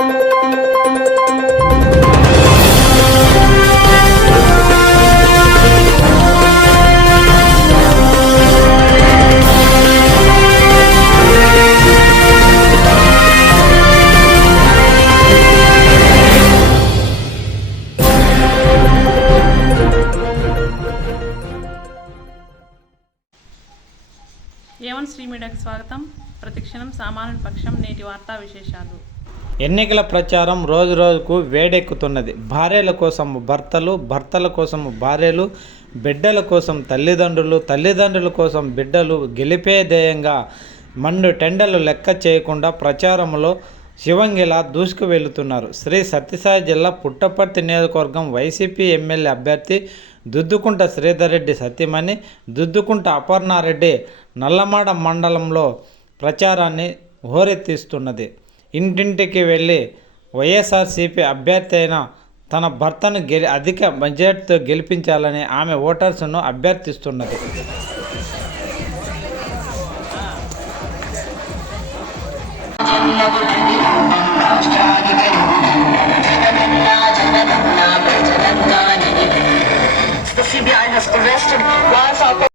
A1 Shri మీడియాకు స్వాగతం. ప్రతిక్షణం సామాన్యుని పక్షం. నేటి వార్తా విశేషాలు. ఎన్నికల ప్రచారం రోజు రోజుకు వేడెక్కుతున్నది. భార్యల కోసం భర్తలు, భర్తల కోసం భార్యలు, బిడ్డల కోసం తల్లిదండ్రులు, తల్లిదండ్రుల కోసం బిడ్డలు గెలిపే ధ్యేయంగా మండు టెండలు లెక్క చేయకుండా ప్రచారంలో శివంగిలా దూసుకు వెళుతున్నారు. శ్రీ సత్యసాయి జిల్లా పుట్టపర్తి నియోజకవర్గం వైసీపీ ఎమ్మెల్యే అభ్యర్థి దుద్దుకుంట శ్రీధర్ రెడ్డి సతీమణి దుద్దుకుంట అపర్ణారెడ్డి నల్లమాడ మండలంలో ప్రచారాన్ని హోరెత్తిస్తున్నది. ఇంటింటికి వెళ్ళి వైఎస్ఆర్సీపీ అభ్యర్థి అయిన తన భర్తను అధిక బడ్జెట్తో గెలిపించాలని ఆమె ఓటర్స్ను అభ్యర్థిస్తున్నది.